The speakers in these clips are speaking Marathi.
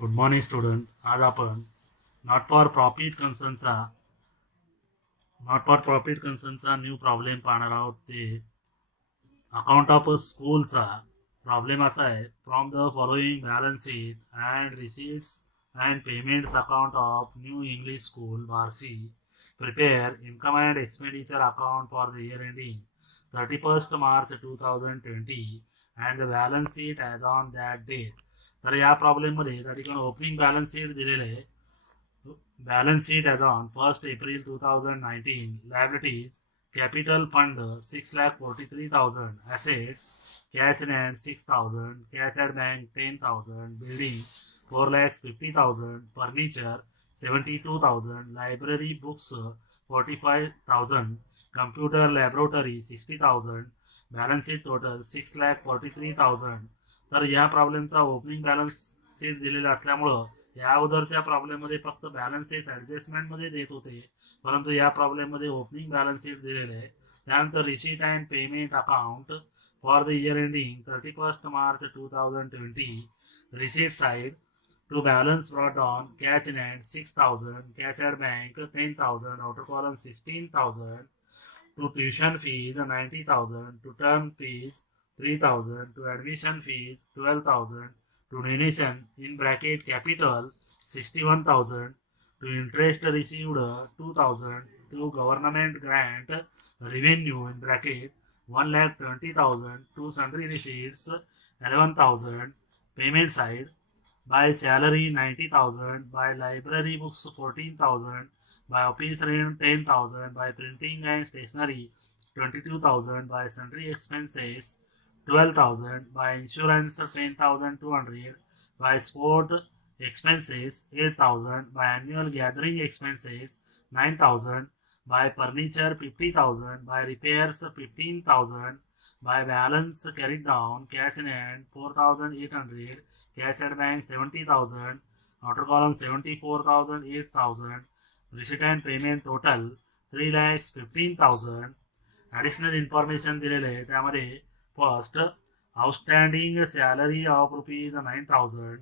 Good morning student. आज आपण नॉट फॉर प्रॉफिट कन्सर्नचा न्यू प्रॉब्लेम पाहणार आहोत. ते अकाउंट ऑफ स्कूलचा प्रॉब्लेम असा आहे. From the following balance sheet and receipts and payments account of new English school Barshi prepare income and expenditure account for the year ending 31st March 2020 and the balance sheet as on that date. तर या प्रॉब्लेममध्ये त्या ठिकाणी ओपनिंग बॅलन्स शीट दिलेलं आहे. Balance sheet as on 1st April 2019. Liabilities capital fund 6,43,000. Assets cash in hand 6,000. Cash at bank 10,000. Building 4,50,000. Furniture 72,000. Library books 45,000. Computer laboratory 60,000. Balance sheet total 6,43,000. तर या प्रॉब्लेमचा ओपनिंग बॅलन्स शीट दिलेला असल्यामुळं या अगोदरच्या प्रॉब्लेममध्ये फक्त बॅलन्सेस ॲडजस्टमेंटमध्ये देत होते, परंतु या प्रॉब्लेममध्ये ओपनिंग बॅलन्स शीट दिलेले आहे. त्यानंतर receipt and payment account for the year ending 31st March 2020. Receipt side to balance brought on cash in hand 6,000. Cash at bank 10,000. Outer column 16,000. to tuition fees 90,000, to term fees 3,000, to admission fees 12,000, to donation in bracket capital 61,000, to interest received 2,000, to government grant revenue in bracket 1,20,000, to sundry receipts 11,000. Payment side by salary 90,000, by library books 14,000, by office rent 10,000, by printing and stationery 22,000, by sundry expenses 12,000, by insurance 10,200, by sport expenses 8,000, by annual gathering expenses 9,000, by furniture 50,000, by repairs 15,000, by balance carried down cash in hand 4,800, cash at bank 70,000, outer column 74,000, 8,000. Receipt and payment total 3,15,000. Additional information दिलेलं आहे. त्यामध्ये first outstanding salary of ₹9,000.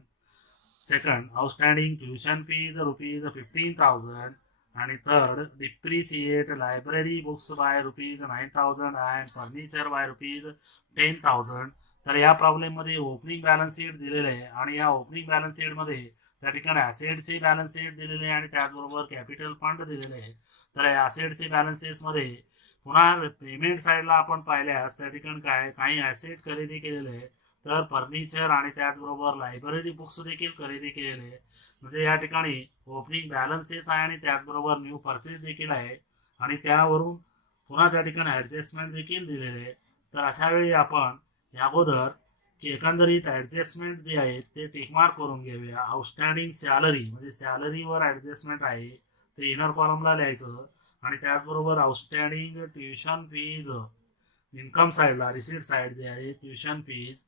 Second outstanding tuition fees ₹15,000. आणि third depreciate library books by ₹9,000 and furniture by ₹10,000. तर या प्रॉब्लेममध्ये ओपनिंग बॅलन्स शीट दिलेलं आहे आणि या ओपनिंग बॅलन्स शीटमध्ये त्या ठिकाणी ॲसेटचे बॅलन्स शीट दिलेले आहे आणि त्याचबरोबर कॅपिटल फंड दिलेले आहे. तर या ॲसेटचे बॅलन्सेसमध्ये पुन्हा पेमेंट साईडला आपण पाहिल्यास त्या ठिकाणी काही ॲसेट खरेदी केलेले आहे. तर फर्निचर आणि त्याचबरोबर लायब्ररी बुक्स देखील खरेदी केलेले आहे. म्हणजे या ठिकाणी ओपनिंग बॅलन्सेस आहे आणि त्याचबरोबर न्यू परचेस देखील आहे आणि त्यावरून पुन्हा त्या ठिकाणी ॲडजस्टमेंट देखील दिलेले आहे. तर अशा वेळी आपण याअगोदर की एकंदरीत ॲडजस्टमेंट जे आहेत ते टिकमार्क करून घेऊया. आउटस्टँडिंग सॅलरी म्हणजे सॅलरीवर ॲडजस्टमेंट आहे ते इनर कॉलमला लिहायचं आणि त्याचबरोबर आउटस्टँडिंग ट्युशन फीज इन्कम साईडला रिसीट साईड जे आहे ट्युशन फीज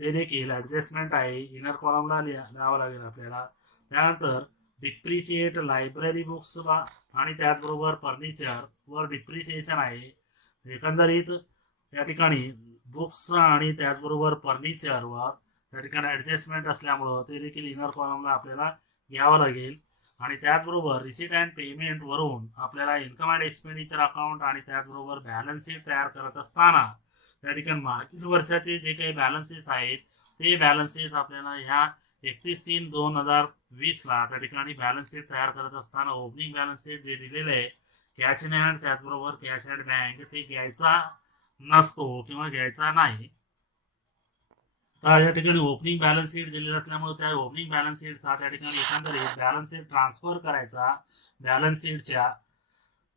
ते देखील ॲडजस्टमेंट आहे इनर कॉलमला लिहावं लागेल आपल्याला. त्यानंतर डिप्रिशिएट लायब्ररी बुक्स आणि त्याचबरोबर फर्निचरवर डिप्रिसिएशन आहे. एकंदरीत या ठिकाणी बुक्स आणि त्याचबरोबर फर्निचरवर त्या ठिकाणी ॲडजस्टमेंट असल्यामुळं ते देखील इनर कॉलमला आपल्याला घ्यावं लागेल. आणि त्याचबरोबर रिसीट अँड पेमेंटवरून आपल्याला इन्कम अँड एक्सपेंडिचर अकाउंट आणि त्याचबरोबर बॅलन्स शीट तयार करत असताना त्या ठिकाणी मागील वर्षाचे जे काही बॅलन्सेस आहेत ते बॅलन्सेस आपल्याला ह्या 31/3/2020ला त्या ठिकाणी बॅलन्स शीट तयार करत असताना ओपनिंग बॅलन्सेस जे दिलेले आहे कॅश इन हँड त्याचबरोबर कॅश ॲट बँक ते घ्यायचा नसतो किंवा घ्यायचा नाही. तर या ठिकाणी ओपनिंग बॅलन्स शीट दिलेलं असल्यामुळे त्या ओपनिंग बॅलन्स शीटचा त्या ठिकाणी एकंदरीत बॅलन्स शीट ट्रान्सफर करायचा. बॅलन्स शीटच्या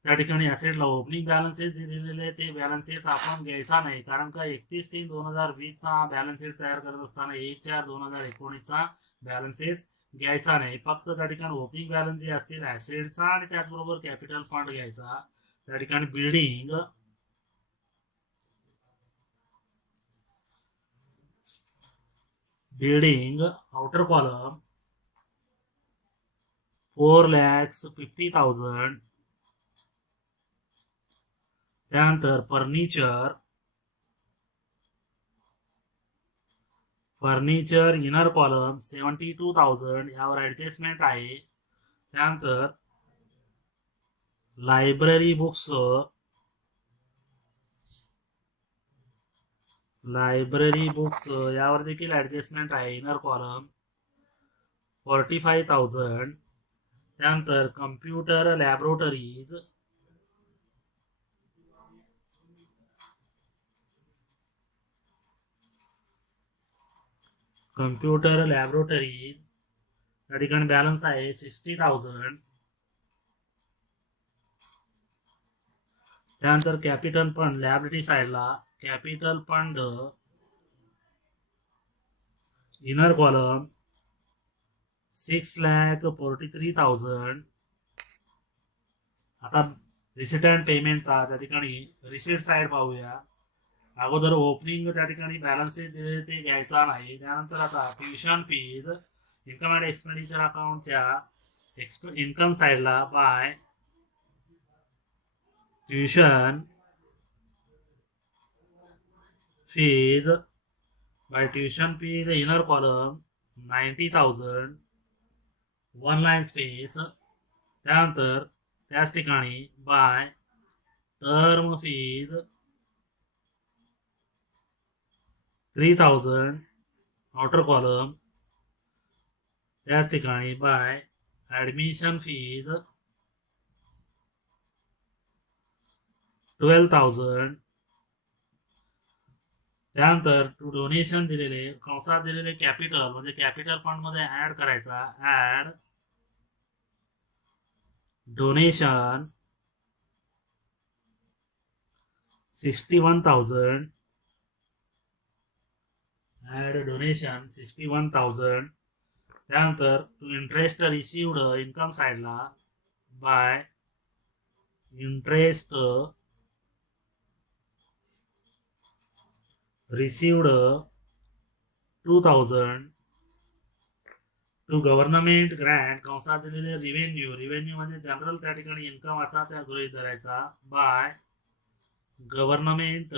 त्या ठिकाणी ॲसेटला ओपनिंग बॅलन्सेस जे दिलेले आहे ते बॅलन्सेस आपण घ्यायचा नाही, कारण का 31/3/2020चा बॅलन्स शीट तयार करत असताना 1/4/2019चा बॅलन्सेस घ्यायचा नाही. फक्त त्या ठिकाणी ओपनिंग बॅलन्स जे असतील ॲसेटचा आणि त्याचबरोबर कॅपिटल फंड घ्यायचा. त्या ठिकाणी बिल्डिंग आउटर कॉलम 4,50,000. त्यानंतर फर्निचर फर्निचर इनर कॉलम 72,000 यावर ॲडजस्टमेंट आहे. त्यानंतर लायब्ररी बुक्स यावर देखील ॲडजस्टमेंट आहे. Inner column 45,000. त्यानंतर कम्प्युटर लॅबोरेटरीज या ठिकाणी बॅलन्स आहे 60,000. त्यानंतर कॅपिटल फंड लायबिलिटी साईडला कॅपिटल फंड इनर कॉलम 6,43,000. आता रिसिट अँड पेमेंटचा त्या ठिकाणी रिसिट साईड पाहूया. अगोदर ओपनिंग त्या ठिकाणी बॅलन्स दिलेले ते घ्यायचा नाही. त्यानंतर आता tuition fees income and expenditure अकाउंटच्या इन्कम साईडला by tuition fees inner column 90,000 one line space. त्यानंतर त्याच ठिकाणी by term fees 3,000 outer column. त्याच ठिकाणी बाय ॲडमिशन फीज 12,000. त्यानंतर टू डोनेशन दिलेले कंसात दिलेले कॅपिटल म्हणजे कॅपिटल फंड मध्ये ऍड करायचा. Add donation 61,000. Add donation 61,000. त्यानंतर टू इंटरेस्ट रिसिव्ड इन्कम साईडला by interest received 2,000. To government grant कंसात दिलेले रिव्हेन्यू म्हणजे जनरल त्या ठिकाणी इन्कम असा त्या गृहीत धरायचा. By government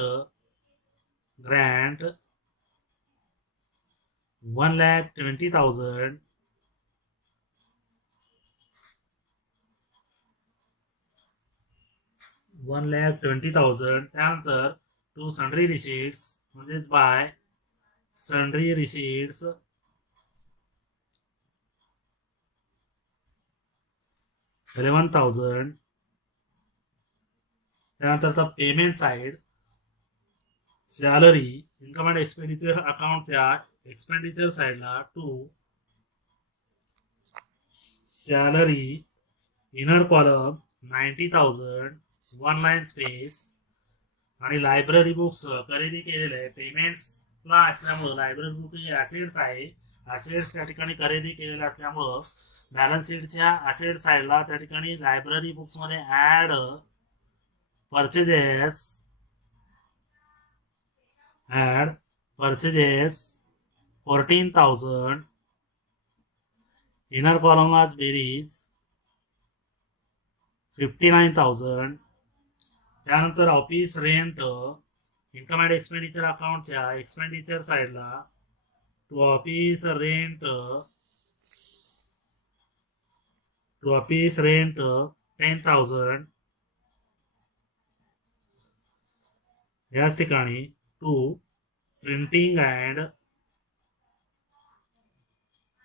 grant 1,20,000. त्यानंतर टू सन्ड्री रिसीट्स म्हणजेच बाय सन्ड्री रिसीट्स 11,000. त्यानंतरचा payment side salary income and expenditure अकाउंटच्या एक्सपेंडिचर साईडला to salary inner column 90,000 one line space. आणि लायब्ररी बुक्स खरेदी केलेले आहे पेमेंट्सला असल्यामुळं लायब्ररी बुक हे ॲसेट्स आहे. ॲसेट्स त्या ठिकाणी खरेदी केलेले असल्यामुळं बॅलन्स शीटच्या ॲसेट साईडला त्या ठिकाणी लायब्ररी बुक्समध्ये ॲड परचेजेस 14,000. इनर कॉलमलाच बेरीज 59,000. त्यानंतर office rent income and expenditure अकाउंटच्या एक्सपेंडिचर साईडला टू ऑफिस रेंट 10,000. याच ठिकाणी to printing and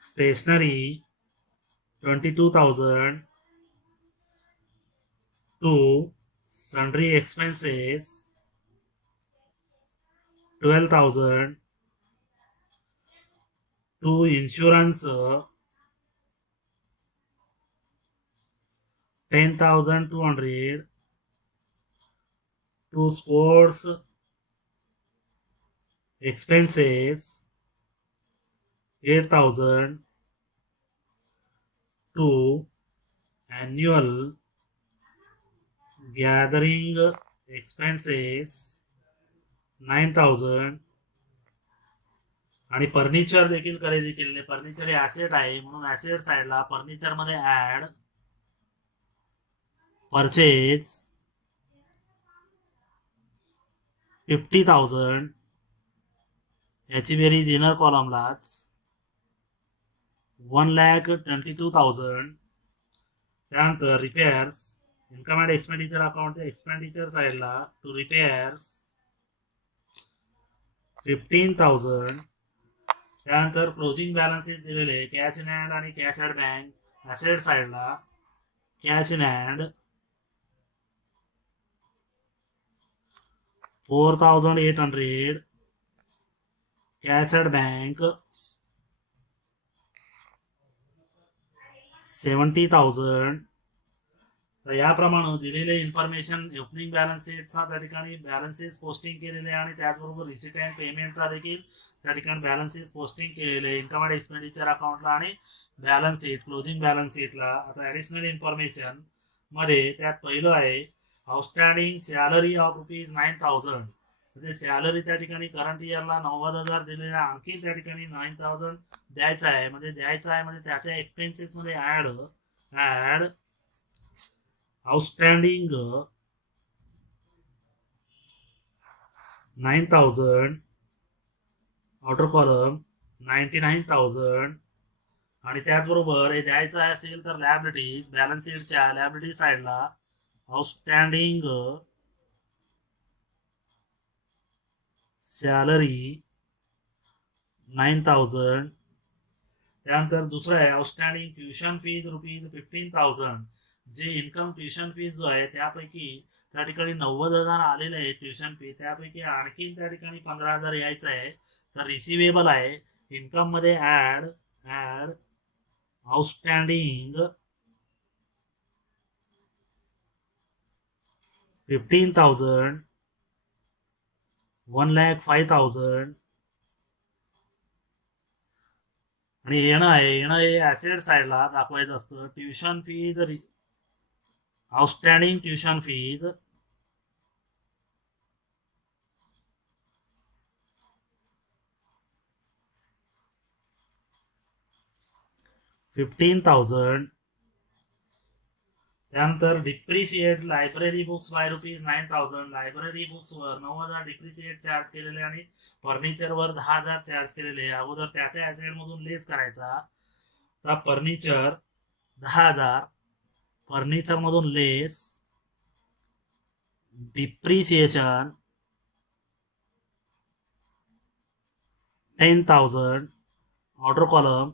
stationery 22,000. To sundry expenses 12,000. to insurance 10,200. to sports expenses 8,000. to annual gathering expenses 9,000. आणि फर्निचर देखील खरेदी केलेले फर्निचर हे ॲसेट आहे म्हणून ॲसेट साईडला फर्निचर मध्ये ऍड परचेज 50,000. याची बेरीज इनर कॉलमलाच 1,22,000. त्यानंतर रिपेअर्स, इन्कम अँड एक्सपेंडिचर अकाउंटच्या एक्सपेंडिचर साईडला टू रिपेअर्स 15,000. त्यानंतर क्लोजिंग बॅलन्सेस दिलेले कॅश इन हँड आणि कॅश ॲट बँक ॲसेट साईडला cash in hand 4,800, cash at bank 70,000. तर याप्रमाणे दिलेले इन्फॉर्मेशन ओपनिंग बॅलन्सेसचा त्या ठिकाणी बॅलन्सेस पोस्टिंग केलेले आणि त्याचबरोबर रिसिट अँड पेमेंटचा देखील त्या ठिकाणी बॅलन्सेस पोस्टिंग केलेले इन्कम अँड एक्सपेंडिचर अकाउंटला आणि बॅलन्स शीट क्लोजिंग बॅलन्स शीटला. आता ॲडिशनल इन्फॉर्मेशन मध्ये त्यात पहिलं आहे आउटस्टँडिंग सॅलरी ऑफ ₹9,000. म्हणजे सॅलरी त्या ठिकाणी करंट इयरला 90,000 दिलेल्या आणखी त्या ठिकाणी 9,000 द्यायचं आहे. म्हणजे त्याच्या एक्सपेन्सेस मध्ये ऍड आउटस्टँडिंग 9,000 ऑर्डर कॉलम 99,000. आणि त्याचबरोबर हे द्यायचं असेल तर लायबिलिटीज बॅलन्स शीटच्या लायबिलिटी साईडला आउटस्टँडिंग सॅलरी 9,000. त्यानंतर दुसरं आहे आउटस्टँडिंग ट्युशन फीज ₹15,000. जे इन्कम ट्युशन फीज जो आहे त्यापैकी त्या ठिकाणी 90,000 आलेले आहे ट्युशन फी, त्यापैकी आणखी त्या ठिकाणी 15,000 यायचं आहे. तर रिसिवेबल आहे इन्कम मध्ये ऍड आउटस्टँडिंग 15,000, 1,05,000. आणि येणं हे ऍसेट साईडला दाखवायचं असतं. Tuition fees outstanding tuition fees 15,000. त्यानंतर depreciate library books by ₹9,000. Library बुक्सवर 9,000 डिप्रिशिएट चार्ज केलेले आणि फर्निचरवर 10,000 चार्ज केलेले. अगोदर त्या ऍसेट मधून लेस करायचा. तर फर्निचर 10,000, फर्निचर मधून लेस डिप्रिशिएशन 10,000, ऑर्डर कॉलम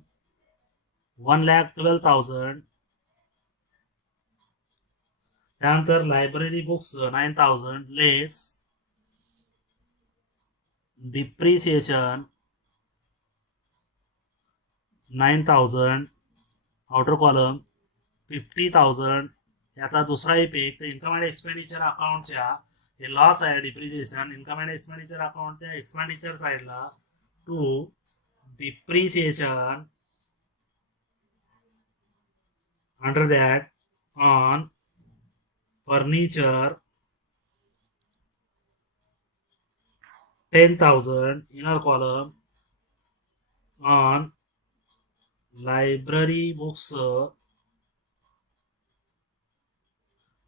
1,12,000. त्यानंतर library books 9,000 less depreciation 9,000, order column 50,000. याचा दुसरा इफेक्ट इन्कम अँड एक्सपेंडिचर अकाउंटच्या हे लॉस आहे डिप्रिशिएशन. इन्कम अँड एक्सपेंडिचर अकाउंटच्या एक्सपेंडिचर साईडला to depreciation under that on furniture 10,000, inner column on library books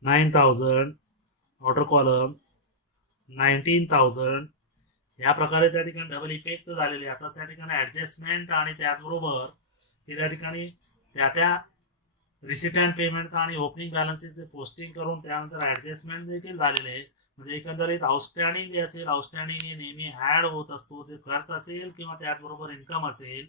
9,000, order column 19,000. या प्रकारे त्या ठिकाणी डबल इफेक्ट झालेले. आता त्या ठिकाणी ऍडजस्टमेंट आणि त्याचबरोबर त्या ठिकाणी त्या रिसिट अँड पेमेंटचा आणि ओपनिंग बॅलन्सेसचे पोस्टिंग करून त्यानंतर ऍडजस्टमेंट देखील झालेले आहे. म्हणजे एकंदरीत आउटस्टँडिंग जे असेल आउटस्टँडिंग हे नेहमी ऍड होत असतो. जे खर्च असेल किंवा त्याचबरोबर इन्कम असेल.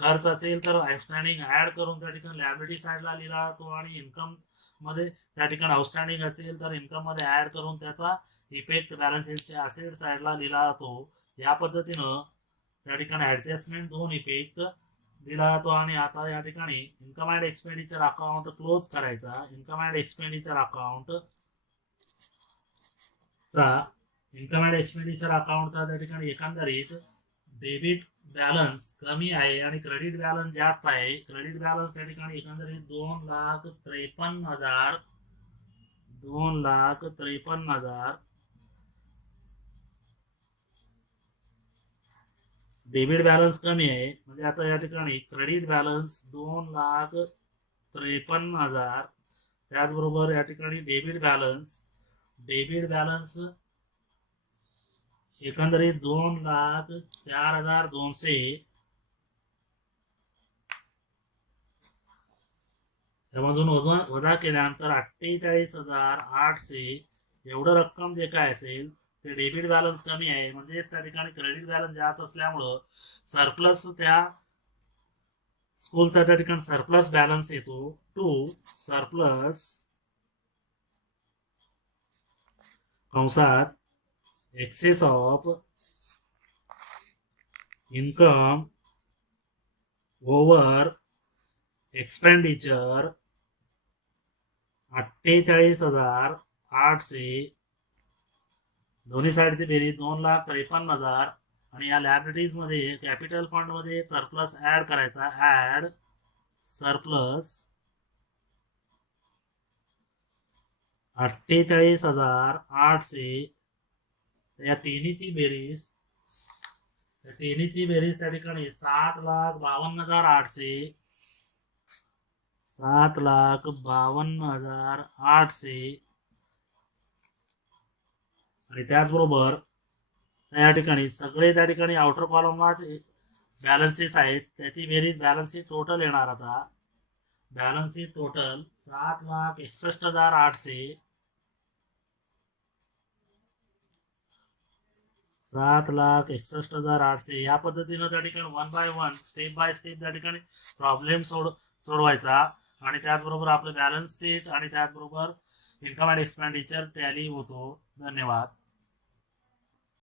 खर्च असेल तर आउटस्टँडिंग ऍड करून त्या ठिकाणी लायबिलिटी साईडला लिहिला जातो आणि इन्कम मध्ये त्या ठिकाणी आउटस्टँडिंग असेल तर इन्कम मध्ये ऍड करून त्याचा इफेक्ट बॅलन्स शीटच्या असेट साईडला लिहिला जातो. या पद्धतीनं त्या ठिकाणी ऍडजस्टमेंट दोन इफेक्ट दिला जातो. आणि आता या ठिकाणी income and expenditure account close करायचा. इन्कम अँड एक्सपेंडिचर अकाउंटचा त्या ठिकाणी एकंदरीत डेबिट बॅलन्स कमी आहे आणि क्रेडिट बॅलन्स जास्त आहे. क्रेडिट बॅलन्स त्या ठिकाणी एकंदरीत 2,53,000. डेबिट बॅलन्स कमी आहे. म्हणजे आता या ठिकाणी क्रेडिट बॅलन्स 2,53,000. त्याचबरोबर या ठिकाणी डेबिट बॅलन्स एकंदरीत 2,04,200 त्यामधून वजा केल्यानंतर 48,800 एवढं रक्कम जे काय असेल ते डेबिट बॅलन्स कमी आहे, म्हणजे त्या ठिकाणी क्रेडिट बॅलन्स जास्त असल्यामुळं सरप्लस त्या स्कूलचा त्या ठिकाणी सरप्लस बॅलन्स येतो. टू सरप्लस कंसात excess of income over expenditure 48,800 दोन्ही साईडची बेरीज 2,53,000 आणि या लायबिलिटीज मध्ये कॅपिटल फंड मध्ये सरप्लस ऍड करायचा. ऍड सरप्लस 48,800 या तिन्हीची बेरीज त्या ठिकाणी 7,52,800 7,52,800 आणि त्याचबरोबर या ठिकाणी सगळे त्या ठिकाणी आउटर कॉलमलाच बॅलन्सेस आहेत, त्याची बेरीज बॅलन्स शीट टोटल येणार. आता बॅलन्स शीट टोटल 7,61,800 7,61,800 या पद्धतीनं त्या ठिकाणी 1 बाय 1 स्टेप बाय स्टेप त्या ठिकाणी प्रॉब्लेम सोडवायचा आणि त्याचबरोबर आपलं बॅलन्स शीट आणि त्याचबरोबर इन्कम अँड एक्सपेंडिचर टॅली होतो. धन्यवाद.